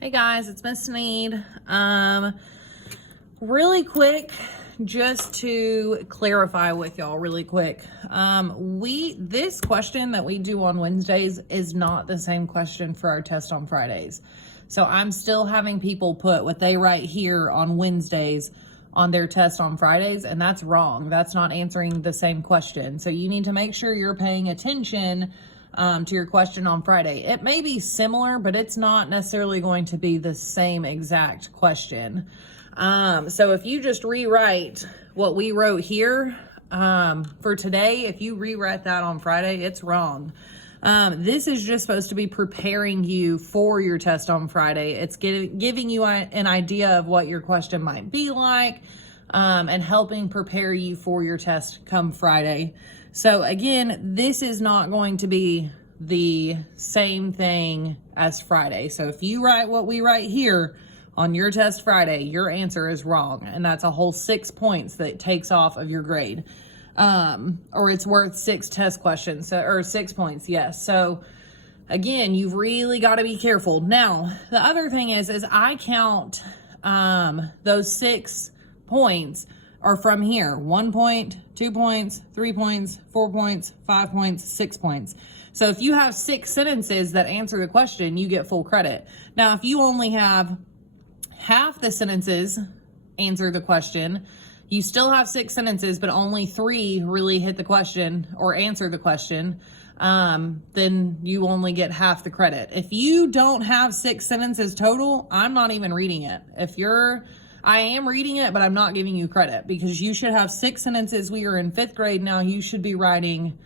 Hey guys, it's Miss Sneed. Really quick, just to clarify with y'all really quick. This question that we do on Wednesdays is not the same question for our test on Fridays. So I'm still having people put what they write here on Wednesdays on their test on Fridays, and that's wrong. That's not answering the same question. So you need to make sure you're paying attention to your question on Friday. It may be similar, but it's not necessarily going to be the same exact question. So if you just rewrite what we wrote here for today, if you rewrite that on Friday, it's wrong. This is just supposed to be preparing you for your test on Friday. It's giving you an idea of what your question might be like, and helping prepare you for your test come Friday. So again, this is not going to be the same thing as Friday. So if you write what we write here on your test Friday, your answer is wrong. And that's a whole 6 points that it takes off of your grade. Or it's worth 6 test questions, or 6 points. Yes. So again, you've really got to be careful. Now, the other thing is I count, those 6 points are from here: 1 point, 2 points, 3 points, 4 points, 5 points, 6 points. So if you have 6 sentences that answer the question, you get full credit. Now, if you only have half the sentences answer the question, you still have 6 sentences, but only 3 really hit the question or answer the question, then you only get half the credit. If you don't have 6 sentences total, I'm not even reading it. I am reading it, but I'm not giving you credit, because you should have 6 sentences. We are in 5th grade now. You should be writing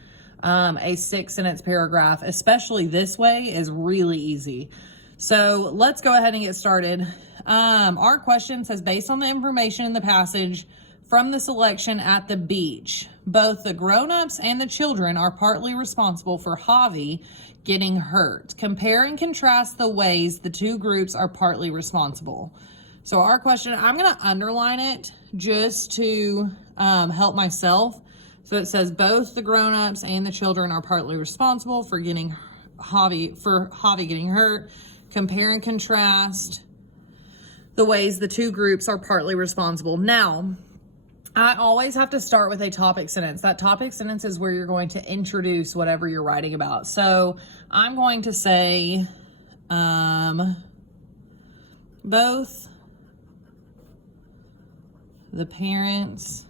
a 6-sentence paragraph, especially this way, is really easy. So let's go ahead and get started. Our question says, based on the information in the passage from the selection at the beach, both the grown-ups and the children are partly responsible for Javi getting hurt. Compare and contrast the ways the two groups are partly responsible. So our question, I'm going to underline it just to help myself. So it says both the grown-ups and the children are partly responsible for Javi getting hurt. Compare and contrast the ways the two groups are partly responsible. Now, I always have to start with a topic sentence. That topic sentence is where you're going to introduce whatever you're writing about. So I'm going to say, both the parents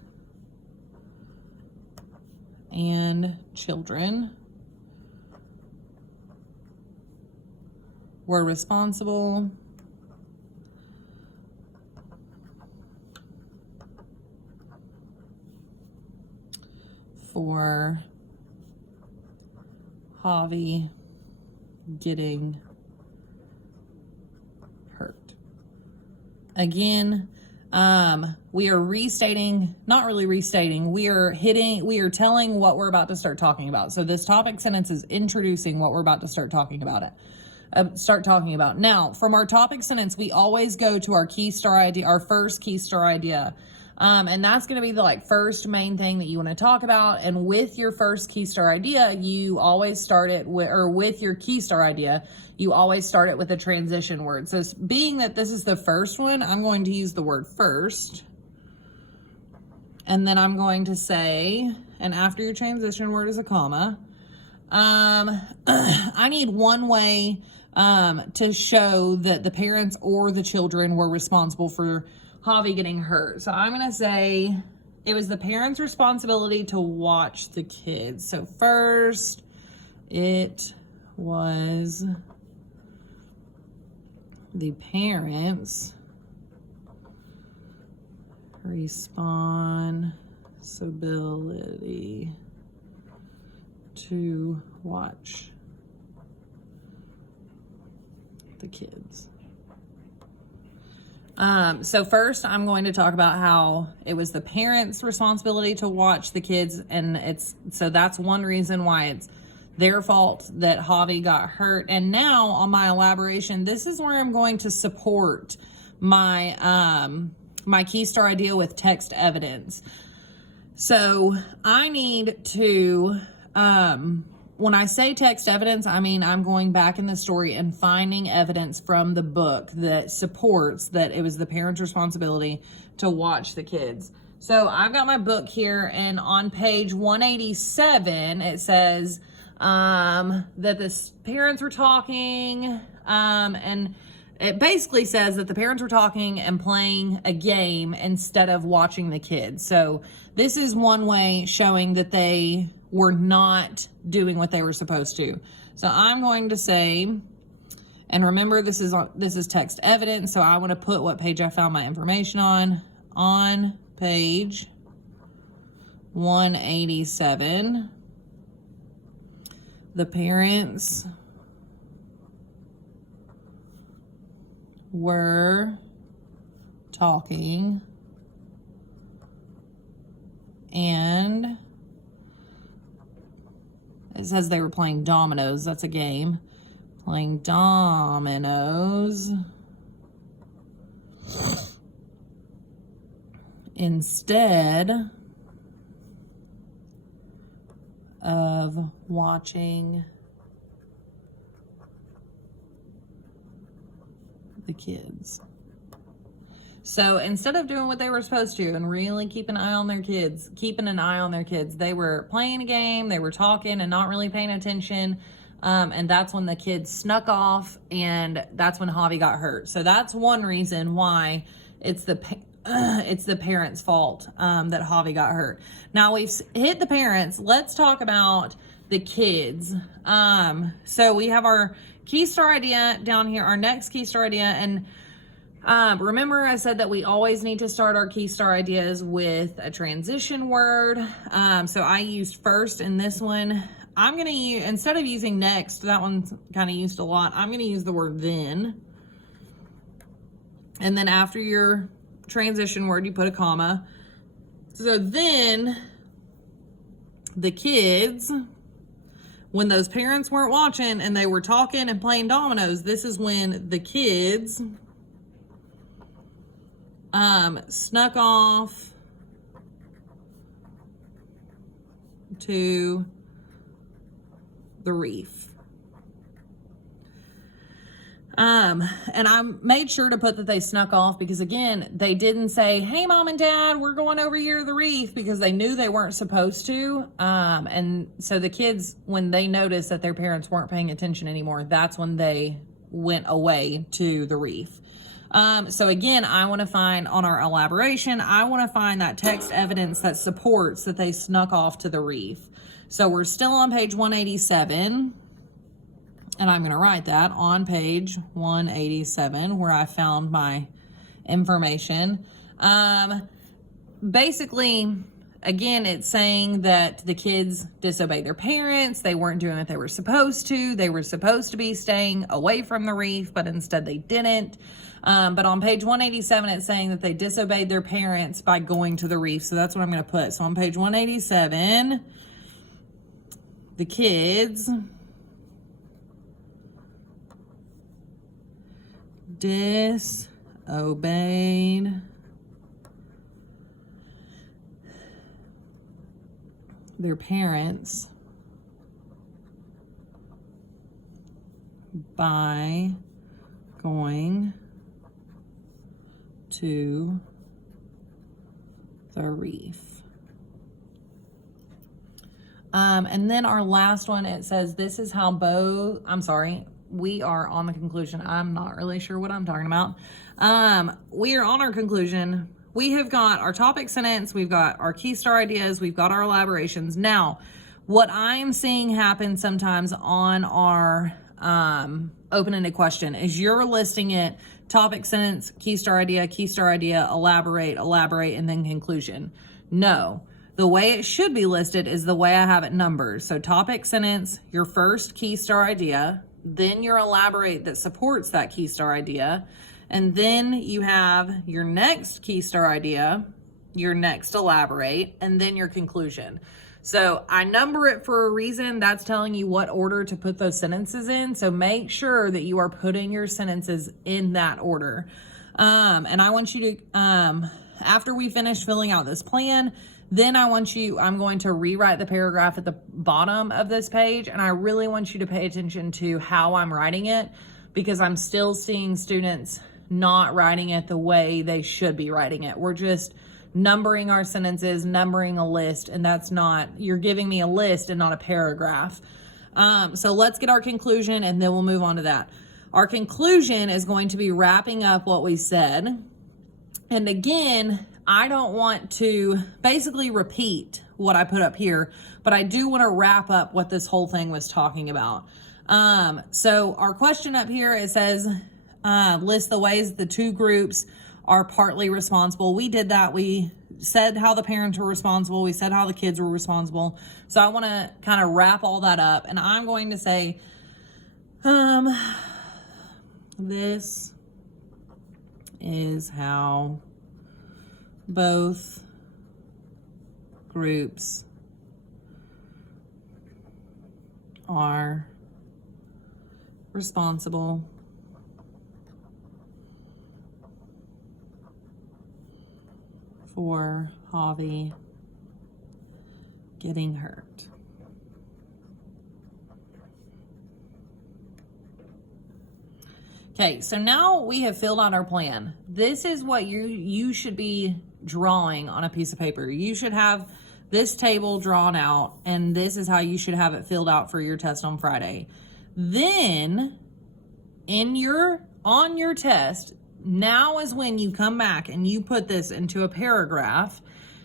and children were responsible for Javi getting hurt. Again, we are restating, not really restating, we are telling what we're about to start talking about. So this topic sentence is introducing what we're about to start talking about. Now, from our topic sentence, we always go to our key star idea, our first key star idea. And that's going to be the first main thing that you want to talk about. And with your first key star idea, you always start it with your key star idea, you always start it with a transition word. So being that this is the first one, I'm going to use the word first. And then I'm going to say, and after your transition word is a comma, I need one way to show that the parents or the children were responsible for Javi getting hurt. So I'm going to say it was the parents' responsibility to watch the kids. So first, it was the parents' responsibility to watch the kids. So first I'm going to talk about how it was the parents' responsibility to watch the kids, and so that's one reason why it's their fault that Javi got hurt. And now on my elaboration, this is where I'm going to support my my key star idea with text evidence. So I need to when I say text evidence, I mean I'm going back in the story and finding evidence from the book that supports that it was the parents' responsibility to watch the kids. So I've got my book here, and on page 187, it says that the parents were talking, and it basically says that the parents were talking and playing a game instead of watching the kids. So this is one way showing that they were not doing what they were supposed to. So I'm going to say, and remember this is text evidence, so I want to put what page I found my information on page 187. The parents were talking and it says they were playing dominoes. That's a game. Playing dominoes instead of watching the kids. So instead of doing what they were supposed to and really keeping an eye on their kids, they were playing a game, they were talking and not really paying attention. And that's when the kids snuck off, and that's when Javi got hurt. So that's one reason why it's the parents' fault that Javi got hurt. Now we've hit the parents. Let's talk about the kids. So we have our key star idea down here, our next key star idea. And remember I said that we always need to start our key star ideas with a transition word. So I used first in this one. I'm going to use, instead of using next, that one's kind of used a lot, I'm going to use the word then. And then after your transition word, you put a comma. So then the kids, when those parents weren't watching and they were talking and playing dominoes, this is when the kids snuck off to the reef. And I made sure to put that they snuck off because, again, they didn't say, hey, mom and dad, we're going over here to the reef, because they knew they weren't supposed to. And so the kids, when they noticed that their parents weren't paying attention anymore, that's when they went away to the reef. So again, I want to find on our elaboration, I want to find that text evidence that supports that they snuck off to the reef. So we're still on page 187. And I'm going to write that on page 187 where I found my information. Basically, again, it's saying that the kids disobeyed their parents. They weren't doing what they were supposed to. They were supposed to be staying away from the reef, but instead they didn't. But on page 187, it's saying that they disobeyed their parents by going to the reef. So that's what I'm going to put. So on page 187, the kids disobeyed their parents by going to the reef. And then our last one, it says, this is how we are on the conclusion. I'm not really sure what I'm talking about. We are on our conclusion. We have got our topic sentence. We've got our key star ideas. We've got our elaborations. Now, what I'm seeing happen sometimes on our open-ended question is you're listing it topic sentence, key star idea, elaborate, and then conclusion. No. The way it should be listed is the way I have it numbered. So topic sentence, your first key star idea, then your elaborate that supports that key star idea, and then you have your next key star idea, your next elaborate, and then your conclusion. So I number it for a reason. That's telling you what order to put those sentences in. So make sure that you are putting your sentences in that order. And I want you to, after we finish filling out this plan, Then I'm going to rewrite the paragraph at the bottom of this page, and I really want you to pay attention to how I'm writing it, because I'm still seeing students not writing it the way they should be writing it. We're just numbering our sentences, numbering a list, and that's not, you're giving me a list and not a paragraph. So let's get our conclusion, and then we'll move on to that. Our conclusion is going to be wrapping up what we said. And again, I don't want to basically repeat what I put up here, but I do want to wrap up what this whole thing was talking about. So our question up here, it says, list the ways the two groups are partly responsible. We did that. We said how the parents were responsible. We said how the kids were responsible. So I want to kind of wrap all that up, and I'm going to say, this is how both groups are responsible for Javi getting hurt. Okay, so now we have filled out our plan. This is what you should be drawing on a piece of paper. You should have this table drawn out, and this is how you should have it filled out for your test on Friday. Then on your test, now is when you come back and you put this into a paragraph,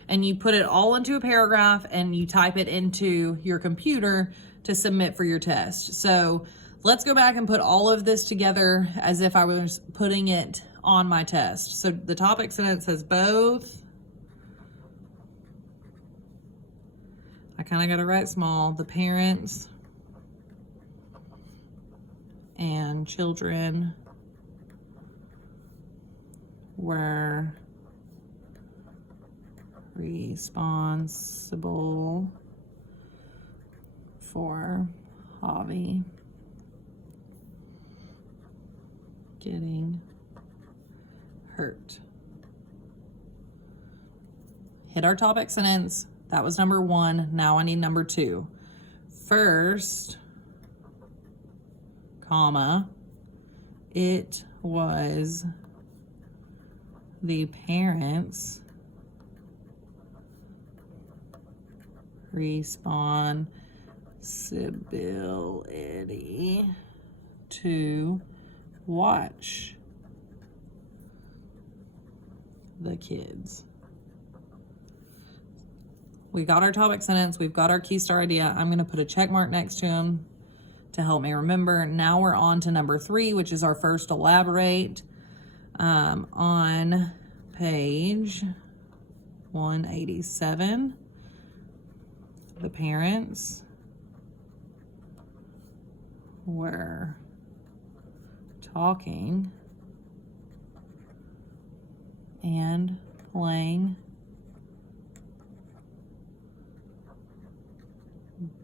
and you put it all into a paragraph, and you type it into your computer to submit for your test. So let's go back and put all of this together as if I was putting it on my test. So the topic sentence says both. I kind of got to write small. The parents and children were responsible for Javi getting hurt. Hit our topic sentence. That was number 1. Now I need number 2. First, comma, it was the parents' responsibility to watch the kids. We got our topic sentence. We've got our key star idea. I'm going to put a check mark next to them to help me remember. Now we're on to number 3, which is our first elaborate. On page 187, the parents were talking and playing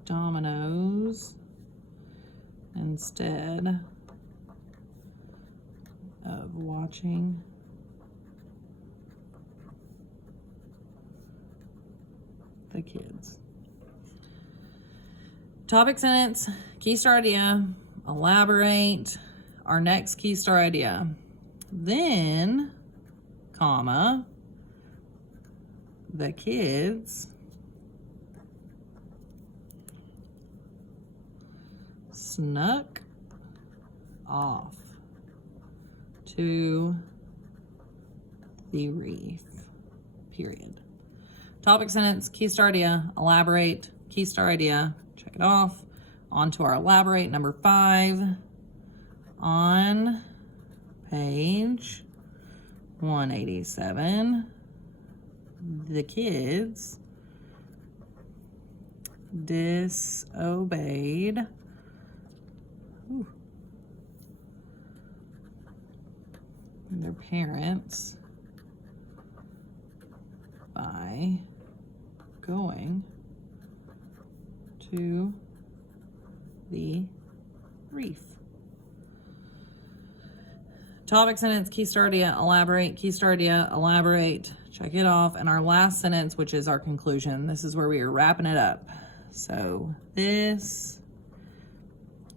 dominoes instead of watching the kids. Topic sentence, key star idea, elaborate, our next key star idea. Then, comma, the kids snuck off to the reef, period. Topic sentence, key star idea, elaborate, key star idea, check it off. On to our elaborate, number 5. On page 187, the kids disobeyed their parents by going to the reef. Topic sentence, key star idea, elaborate, key star idea, elaborate, check it off. And our last sentence, which is our conclusion. This is where we are wrapping it up. So this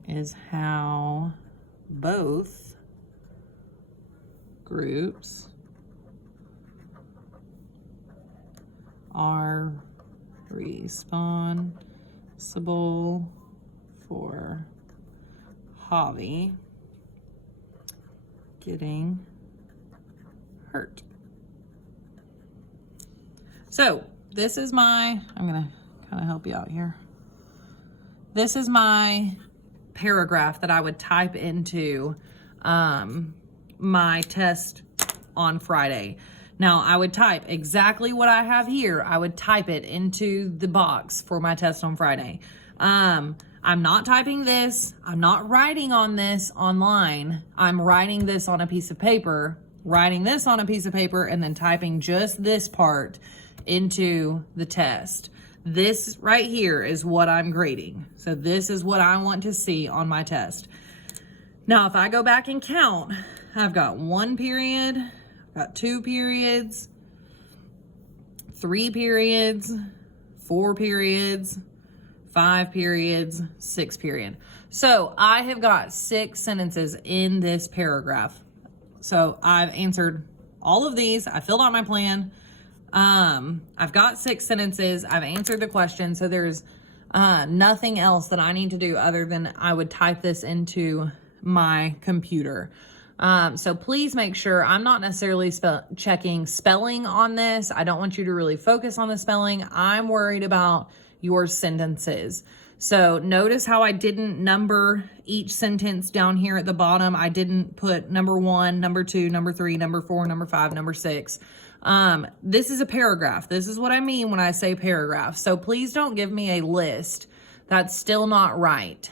is how both groups are responsible for Javi getting hurt. So this is my, I'm gonna kind of help you out here. This is my paragraph that I would type into my test on Friday. Now I would type exactly what I have here. I would type it into the box for my test on Friday. I'm not typing this. I'm not writing on this online. I'm writing this on a piece of paper, writing this on a piece of paper, and then typing just this part into the test. This right here is what I'm grading. So this is what I want to see on my test. Now, if I go back and count, I've got 1 period, I've got 2 periods, 3 periods, 4 periods, 5 periods, 6 period. So I have got 6 sentences in this paragraph. So I've answered all of these. I filled out my plan. I've got 6 sentences. I've answered the question. So there's nothing else that I need to do other than I would type this into my computer. So please make sure, I'm not necessarily checking spelling on this. I don't want you to really focus on the spelling. I'm worried about your sentences. So notice how I didn't number each sentence down here at the bottom. I didn't put number 1, number 2, number 3, number 4, number 5, number 6. This is a paragraph. This is what I mean when I say paragraph. So please don't give me a list. That's still not right.